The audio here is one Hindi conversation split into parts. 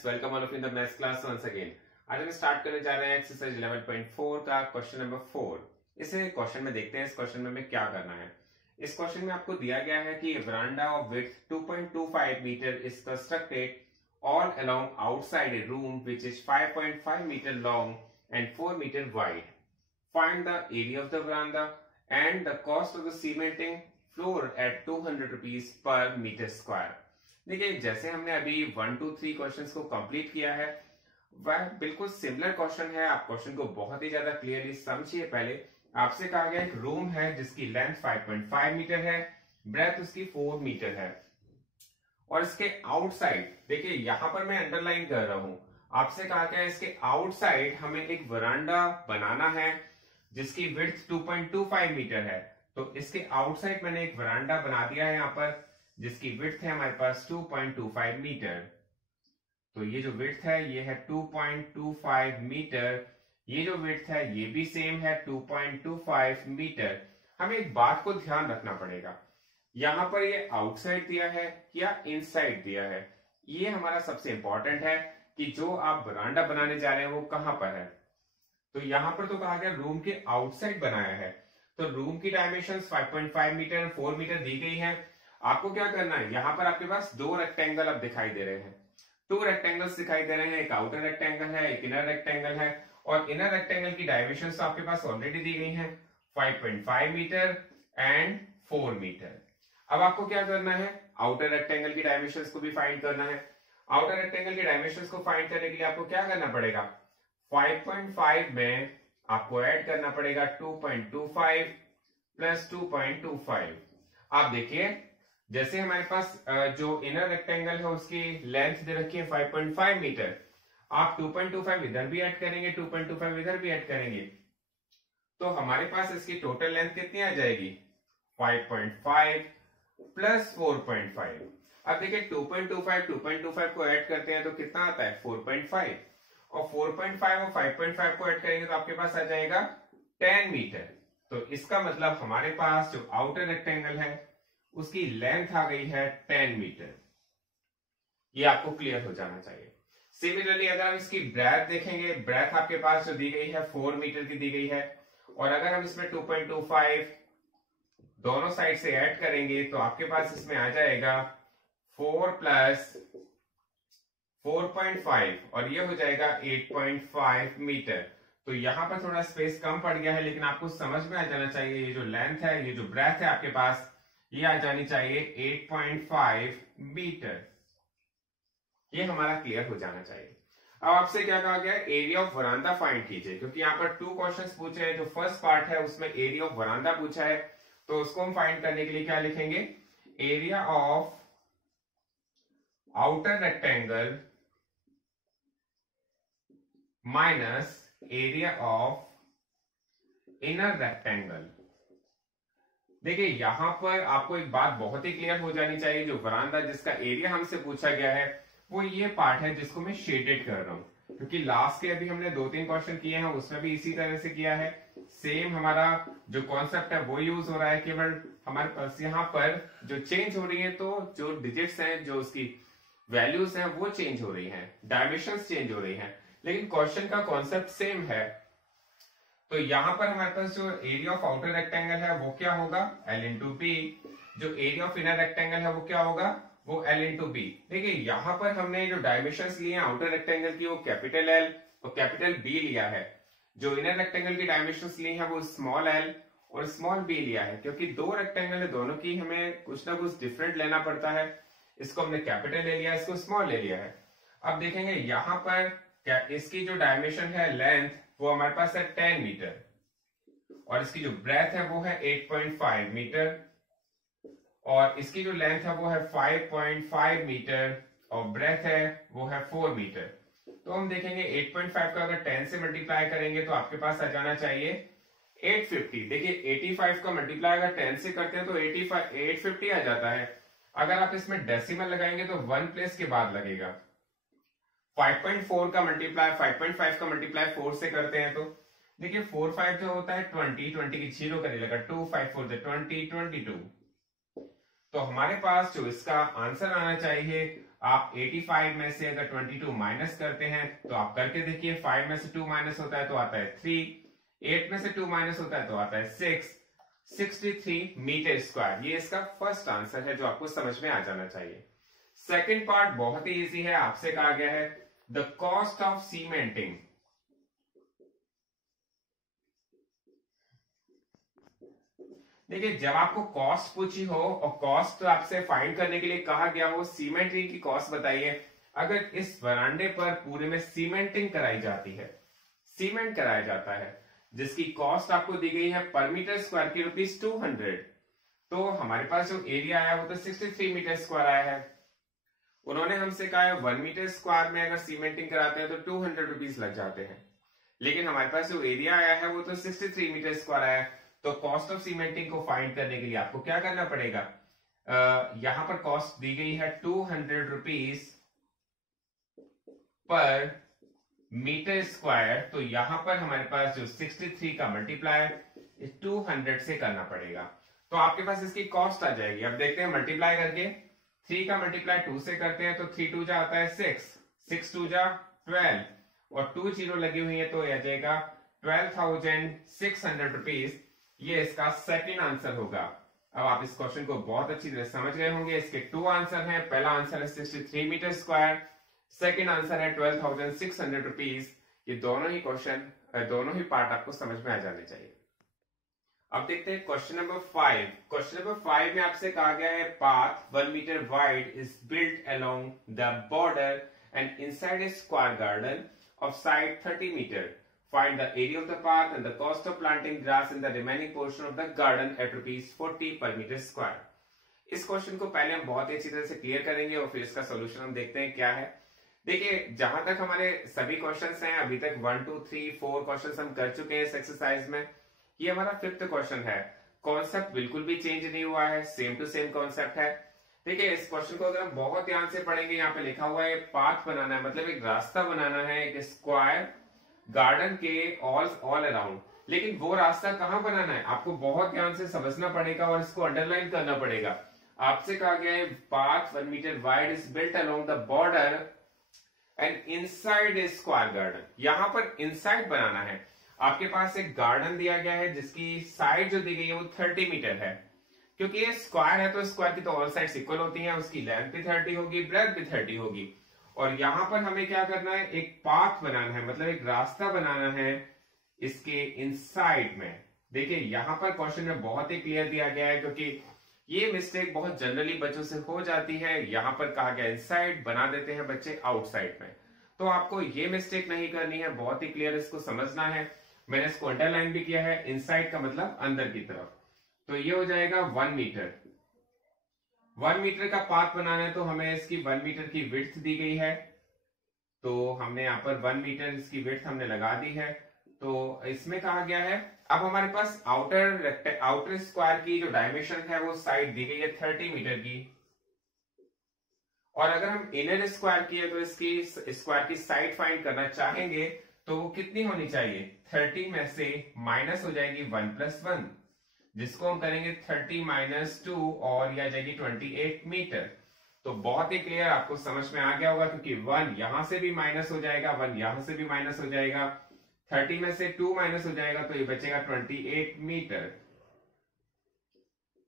Students, welcome all of in the maths class once again. आज हम स्टार्ट करने जा रहे हैं एक्सरसाइज 11.4 का क्वेश्चन नंबर 4। इसे क्वेश्चन में देखते हैं इस क्वेश्चन में हमें क्या करना है। इस क्वेश्चन में आपको दिया गया है कि verandah of width 2.25 metre is constructed all along outside a room which is 5.5 metre long and 4 metre wide. Find the area of the verandah and the cost of the cementing floor at 200 rupees per metre square. देखिए, जैसे हमने अभी 1 2 3 क्वेश्चंस को कंप्लीट किया है, वह बिल्कुल सिमिलर क्वेश्चन है। आप क्वेश्चन को बहुत ही ज्यादा क्लियरली समझिए। पहले आपसे कहा गया एक रूम है जिसकी लेंथ 5.5 मीटर है, ब्रेथ उसकी 4 मीटर है, और इसके आउटसाइड देखिए यहां पर मैं अंडरलाइन कर रहा हूं। आपसे कहा गया इसके आउटसाइड हमें एक वरांडा बनाना है जिसकी विड्थ 2.25 मीटर है। तो इसके आउटसाइड मैंने एक वरांडा बना दिया है यहां पर जिसकी विड्थ है हमारे पास 2.25 मीटर। तो ये जो विड्थ है ये है 2.25 मीटर, ये जो विड्थ है ये भी सेम है 2.25 मीटर। हमें एक बात को ध्यान रखना पड़ेगा, यहां पर ये आउटसाइड दिया है या इनसाइड दिया है। ये हमारा सबसे इंपॉर्टेंट है कि जो आप वरांडा बनाने जा रहे हैं वो कहां पर है। तो यहां पर तो कहा गया रूम के आउटसाइड बनाया है, तो रूम की डायमेंशन 5.5 मीटर 4 मीटर दी गई है। आपको क्या करना है, यहां पर आपके पास दो रेक्टेंगल अब दिखाई दे रहे हैं, 2 रेक्टेंगल्स दिखाई दे रहे हैं। एक आउटर रेक्टेंगल है, एक इनर रेक्टेंगल है, और इनर रेक्टेंगल की डायमेंशंस तो आपके पास ऑलरेडी दी गई हैं 5.5 मीटर एंड 4 मीटर। अब आपको क्या करना है, आउटर रेक्टेंगल की डायमेंशंस को भी फाइंड करना है। आउटर रेक्टेंगल की डायमेंशंस को फाइंड करने के लिए आपको क्या करना पड़ेगा, 5.5 में आपको ऐड करना पड़ेगा 2.25 प्लस 2.25। आप देखिए जैसे हमारे पास जो इनर रेक्टेंगल है उसकी लेंथ दे रखी है 5.5 मीटर, आप 2.25 इधर भी ऐड करेंगे 2.25 इधर भी ऐड करेंगे, तो हमारे पास इसकी टोटल लेंथ कितनी आ जाएगी 5.5 प्लस 4.5। अब देखिए 2.25 को ऐड करते हैं तो कितना आता है 4.5, और 4.5 और 5.5 को ऐड करेंगे तो आपके पास आ जाएगा 10 मीटर। तो इसका मतलब हमारे पास जो आउटर रेक्टेंगल है उसकी लेंथ आ गई है 10 मीटर। ये आपको क्लियर हो जाना चाहिए। सिमिलरली अगर हम इसकी ब्रेथ देखेंगे, ब्रेथ आपके पास जो दी गई है 4 मीटर की दी गई है, और अगर हम इसमें 2.25 दोनों साइड से ऐड करेंगे तो आपके पास इसमें आ जाएगा 4 प्लस 4.5, और ये हो जाएगा 8.5 मीटर। तो यहां पर थोड़ा स्पेस कम पड़ गया है, लेकिन आपको समझ में आ जाना चाहिए ये जो लेंथ है, ये जो ब्रेथ है आपके पास, ये आ जानी चाहिए 8.5 मीटर। ये हमारा क्लियर हो जाना चाहिए। अब आपसे क्या कहा गया है, एरिया ऑफ वरांडा फाइंड कीजिए, क्योंकि यहाँ पर 2 क्वेश्चंस पूछे हैं। जो फर्स्ट पार्ट है उसमें एरिया ऑफ वरांडा पूछा है, तो उसको हम फाइंड करने के लिए क्या लिखेंगे, area of outer rectangle minus area of inner rectangle. देखिए यहां पर आपको एक बात बहुत ही क्लियर हो जानी चाहिए, जो वरांडा जिसका एरिया हमसे पूछा गया है वो ये पार्ट है जिसको मैं शेडेड कर रहा हूं, क्योंकि लास्ट के अभी हमने 2-3 क्वेश्चन किए हैं उसमें भी इसी तरह से किया है। सेम हमारा जो कॉन्सेप्ट है वो यूज हो रहा है, केवल हमारे पास यहाँ पर जो चेंज हो रही है, तो जो डिजिट्स हैं, जो उसकी वैल्यूज हैं वो चेंज हो रही है, डायमेंशंस चेंज हो रही है, लेकिन क्वेश्चन का कॉन्सेप्ट सेम है। तो यहां पर हमारे पास जो एरिया ऑफ आउटर रेक्टेंगल है वो क्या होगा, L इंटू बी। जो एरिया ऑफ इनर रेक्टेंगल है वो क्या होगा, वो L इंटू बी। देखिए यहां पर हमने जो डायमेंशंस लिए हैं आउटर रेक्टेंगल की वो कैपिटल L और कैपिटल B लिया है। जो इनर रेक्टेंगल की डायमेंशंस ली है वो स्मॉल l और स्मॉल b लिया है, क्योंकि 2 रेक्टेंगल है, दोनों की हमें कुछ ना कुछ डिफरेंट लेना पड़ता है। इसको हमने कैपिटल ले लिया, इसको स्मॉल ले लिया है। अब देखेंगे यहां पर इसकी जो डायमेंशन है लेंथ वो हमारे पास है 10 मीटर, और इसकी जो ब्रेथ है वो है 8.5 मीटर, और इसकी जो लेंथ है वो है 5.5 मीटर, और ब्रेथ है वो है 4 मीटर। तो हम देखेंगे 8.5 का अगर 10 से मल्टीप्लाई करेंगे तो आपके पास आ जाना चाहिए 850। देखिए 85 का मल्टीप्लाई अगर 10 से करते हैं तो 850 आ जाता है। अगर आप इसमें डेसिमल लगाएंगे तो 1 प्लेस के बाद लगेगा। 5.4 का मल्टीप्लाई 5.5 का मल्टीप्लाई 4 से करते हैं तो देखिए 4 5 जो होता है 20 की 0 करने लगा, 2 5 4 20 22। तो हमारे पास जो इसका आंसर आना चाहिए आप 85 में से अगर 22 माइनस करते हैं तो आप करके देखिए, 5 में से 2 माइनस होता है तो आता है 3, 8 में से 2 माइनस होता है तो आता है 6, 63 मीटर स्क्वायर। ये इसका फर्स्ट आंसर है जो आपको समझ में आ जाना चाहिए। सेकेंड पार्ट बहुत ही इजी है, आपसे कहा गया है द कॉस्ट ऑफ सीमेंटिंग। देखिए, जब आपको कॉस्ट पूछी हो और कॉस्ट आपसे फाइंड करने के लिए कहा गया हो सीमेंटिंग की कॉस्ट बताइए, अगर इस वरांडे पर पूरे में सीमेंटिंग कराई जाती है, सीमेंट कराया जाता है, जिसकी कॉस्ट आपको दी गई है पर मीटर स्क्वायर की ₹200, तो हमारे पास जो एरिया आया वो तो 63 मीटर स्क्वायर आया है। उन्होंने हमसे कहा है 1 मीटर स्क्वायर में अगर सीमेंटिंग कराते हैं तो ₹200 लग जाते हैं, लेकिन हमारे पास जो एरिया आया है वो तो 63 मीटर स्क्वायर आया है। तो कॉस्ट ऑफ सीमेंटिंग को फाइंड करने के लिए आपको क्या करना पड़ेगा, यहां पर कॉस्ट दी गई है ₹200 पर मीटर स्क्वायर, तो यहां पर हमारे पास जो 63 का मल्टीप्लाई 200 से करना पड़ेगा, तो आपके पास इसकी कॉस्ट आ जाएगी। अब देखते हैं मल्टीप्लाई करके, 3 का मल्टीप्लाई 2 से करते हैं तो 3 2 जा आता है 6, 6 2 जा 12 और 2 जीरो लगी हुई है तो आ जाएगा ₹12,600। ये इसका सेकंड आंसर होगा। अब आप इस क्वेश्चन को बहुत अच्छी तरह समझ गए होंगे। इसके 2 आंसर हैं, पहला आंसर है 63 मीटर स्क्वायर, सेकंड आंसर है ₹12,600। ये दोनों ही क्वेश्चन, दोनों ही पार्ट आपको समझ में आ जाने चाहिए। अब देखते हैं क्वेश्चन नंबर 5। क्वेश्चन नंबर 5 में आपसे कहा गया है path 1 metre wide is built along the border and inside a square garden of side 30 metre. Find the area of the path and the cost of planting grass in the remaining portion of the garden at ₹40 per meter square। इस क्वेश्चन को पहले हम बहुत ही अच्छी तरह से क्लियर करेंगे और फिर इसका सॉल्यूशन हम देखते हैं क्या है। देखिए, जहां तक हमारे सभी क्वेश्चंस हैं, अभी तक 1 2 3 4 क्वेश्चंस हम कर चुके हैं इस एक्सरसाइज में। ये हमारा 5th क्वेश्चन है। कॉन्सेप्ट बिल्कुल भी चेंज नहीं हुआ है, सेम टू सेम कॉन्सेप्ट है। देखिए, इस क्वेश्चन को अगर हम बहुत ध्यान से पढ़ेंगे, यहाँ पे लिखा हुआ है पाथ बनाना है, मतलब एक रास्ता बनाना है एक स्क्वायर गार्डन के ऑल अराउंड, लेकिन वो रास्ता कहां बनाना है आपको बहुत ध्यान से समझना पड़ेगा और इसको अंडरलाइन करना पड़ेगा। आपसे कहा गया है path 1 metre wide is built along the border and inside a square garden. यहां पर इनसाइड बनाना है। आपके पास एक गार्डन दिया गया है जिसकी साइड जो दी गई है वो 30 मीटर है। क्योंकि ये स्क्वायर है तो स्क्वायर की तो ऑल साइड्स इक्वल होती हैं, उसकी लेंथ भी 30 होगी, ब्रेड्थ भी 30 होगी। और यहां पर हमें क्या करना है, एक पाथ बनाना है, मतलब एक रास्ता बनाना है इसके इनसाइड में। देखिए, यहां पर क्वेश्चन में बहुत ही क्लियर दिया गया है, क्योंकि ये मिस्टेक बहुत जनरली बच्चों से हो जाती है। यहां पर कहा गया इनसाइड, बना देते हैं बच्चे आउटसाइड में। तो आपको ये मिस्टेक नहीं करनी है, बहुत ही क्लियर इसको समझना है। मैंने इसको अंडरलाइन भी किया है, इनसाइड का मतलब अंदर की तरफ। तो ये हो जाएगा 1 मीटर। 1 मीटर का पाथ बनाना है तो हमें इसकी 1 मीटर की विड्थ दी गई है, तो हमने यहाँ पर 1 मीटर इसकी विड्थ हमने लगा दी है। तो इसमें कहा गया है, अब हमारे पास आउटर स्क्वायर की जो डायमेंशन है वो साइड दी गई है 30 मीटर की, और अगर हम इनर स्क्वायर की है तो इसकी स्क्वायर की साइड फाइंड करना चाहेंगे तो वो कितनी होनी चाहिए, 30 में से माइनस हो जाएगी 1 + 1, जिसको हम करेंगे 30 - 2 और यह आ जाएगी 28 मीटर। तो बहुत ही क्लियर आपको समझ में आ गया होगा, क्योंकि 1 यहां से भी माइनस हो जाएगा, 1 यहां से भी माइनस हो जाएगा, 30 में से 2 माइनस हो जाएगा तो ये बचेगा 28 मीटर।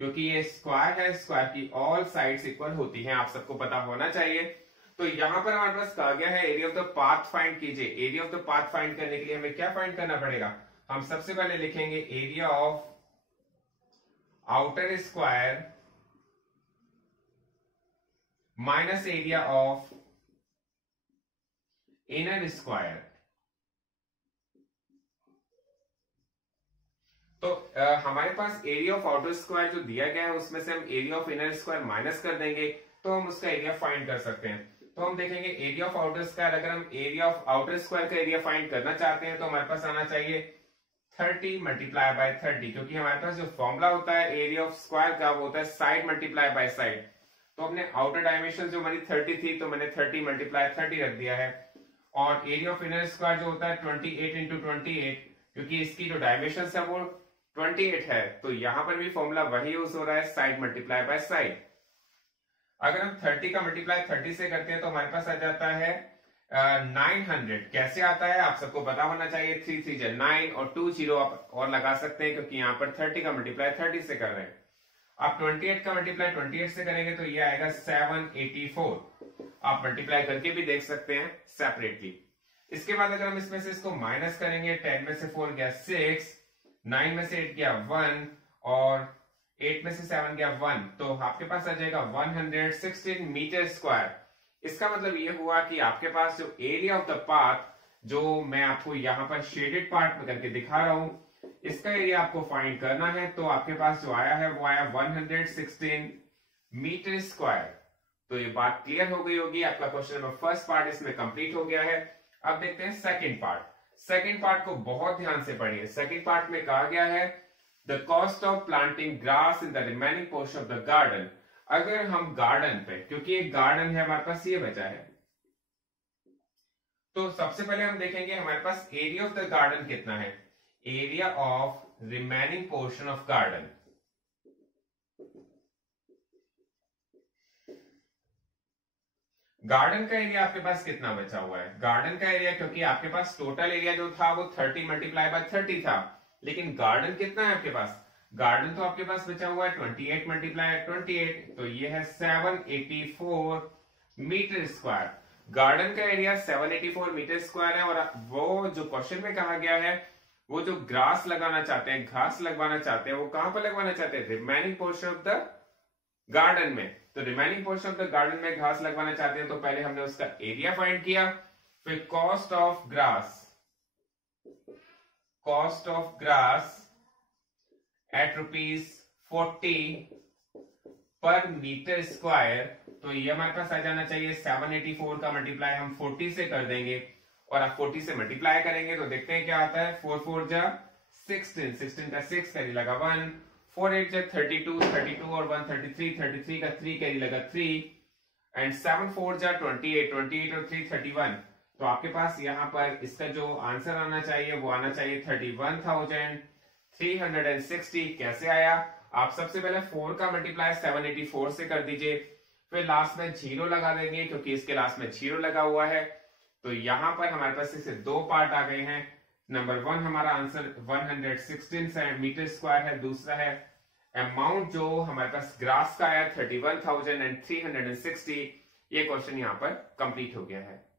क्योंकि ये स्क्वायर है, स्क्वायर की ऑल साइड्स इक्वल होती हैं, आप सबको पता होना चाहिए। तो यहां पर हमारे पास कहा गया है area of the path find कीजिए। Area of the path find करने के लिए हमें क्या फाइंड करना पड़ेगा, हम सबसे पहले लिखेंगे area of outer square minus area of inner square. तो हमारे पास एरिया ऑफ आउटर स्क्वायर जो दिया गया है उसमें से हम area of inner square minus कर देंगे तो हम उसका एरिया फाइंड कर सकते हैं। तो हम देखेंगे एरिया ऑफ आउटर स्क्वायर, अगर हम एरिया ऑफ आउटर स्क्वायर का एरिया फाइंड करना चाहते हैं तो हमारे पास आना चाहिए 30 × 30, क्योंकि हमारे पास जो फॉर्मूला होता है एरिया ऑफ स्क्वायर का वो होता है साइड मल्टीप्लाई बाय साइड। तो हमने आउटर डायमेंशन जो हमारी 30 थी तो मैंने 30 × 30 रख दिया है, और एरिया ऑफ इनर स्क्वायर जो होता है 28 × 28, क्योंकि इसकी जो डायमेंशन है वो 28 है, तो यहां पर भी फॉर्मूला वही यूज हो रहा है, साइड मल्टीप्लाई बाय साइड। अगर हम 30 का मल्टीप्लाई 30 से करते हैं तो हमारे पास आ जाता है 900। कैसे आता है आप सबको पता होना चाहिए। 3 3 जा 9 और 2 0 आप और लगा सकते हैं क्योंकि यहाँ पर 30 का मल्टीप्लाई 30 से कर रहे हैं। आप 28 का मल्टीप्लाई 28 से करेंगे तो ये आएगा 784। आप मल्टीप्लाई करके भी देख सकते हैं सेपरेटली। इसके बाद अगर हम इसमें से इसको माइनस करेंगे, 10 में से 4 गया 6, 9 में से 8 गया 1 और 8 में से 7 गया 1, तो आपके पास आ जाएगा 116 मीटर स्क्वायर। इसका मतलब ये हुआ कि आपके पास जो एरिया ऑफ द पाथ, जो मैं आपको यहाँ पर शेडेड पार्ट में करके दिखा रहा हूं, इसका एरिया आपको फाइंड करना है। तो आपके पास जो आया है वो आया 116 मीटर स्क्वायर। तो ये बात क्लियर हो गई होगी। आपका क्वेश्चन नंबर फर्स्ट पार्ट इसमें कंप्लीट हो गया है। अब देखते हैं सेकंड पार्ट। सेकंड पार्ट को बहुत ध्यान से पढ़िए। सेकंड पार्ट में कहा गया है the cost of planting grass in the remaining portion of the garden. अगर हम गार्डन पे, क्योंकि एक गार्डन है हमारे पास, ये बचा है, तो सबसे पहले हम देखेंगे हमारे पास एरिया ऑफ द गार्डन कितना है। Area of remaining portion of garden, garden का एरिया आपके पास कितना बचा हुआ है। गार्डन का एरिया, क्योंकि आपके पास टोटल एरिया जो था वो 30 मल्टीप्लाई बाय 30 था, लेकिन गार्डन कितना है आपके पास। गार्डन तो आपके पास बचा हुआ है 28 मल्टीप्लाई 28, तो ये है 784 मीटर स्क्वायर। गार्डन का एरिया 784 मीटर स्क्वायर है। और वो जो क्वेश्चन में कहा गया है, वो जो ग्रास लगाना चाहते हैं, घास लगवाना चाहते हैं, वो कहां पर लगवाना चाहते हैं, remaining portion of the garden में। तो remaining portion of the garden में घास लगवाना चाहते हैं, तो पहले हमने उसका एरिया फाइंड किया, फिर cost of grass, cost of grass at ₹40 per metre square. तो ये हमारे पास आ जाना चाहिए 784 का मल्टीप्लाई हम 40 से कर देंगे और आप 40 से मल्टीप्लाई करेंगे तो देखते हैं क्या आता है। 4 4 जा 16, 16 का 6 कैरी लगा 1, 4 8 जा 32, 32 और 1 33, 33 का 3 कैरी लगा 3 एंड 7 4 जा 28, 28 और 3 31। तो आपके पास यहाँ पर इसका जो आंसर आना चाहिए वो आना चाहिए 31,360। कैसे आया, आप सबसे पहले 4 का मल्टीप्लाई 784 से कर दीजिए, फिर लास्ट में 0 लगा देंगे क्योंकि इसके लास्ट में 0 लगा हुआ है। तो यहां पर हमारे पास इससे दो पार्ट आ गए हैं। नंबर 1 हमारा आंसर 116 मीटर स्क्वायर है। दूसरा है अमाउंट जो हमारे पास ग्रास का आया 31,360। ये क्वेश्चन यहां पर कंप्लीट हो गया है।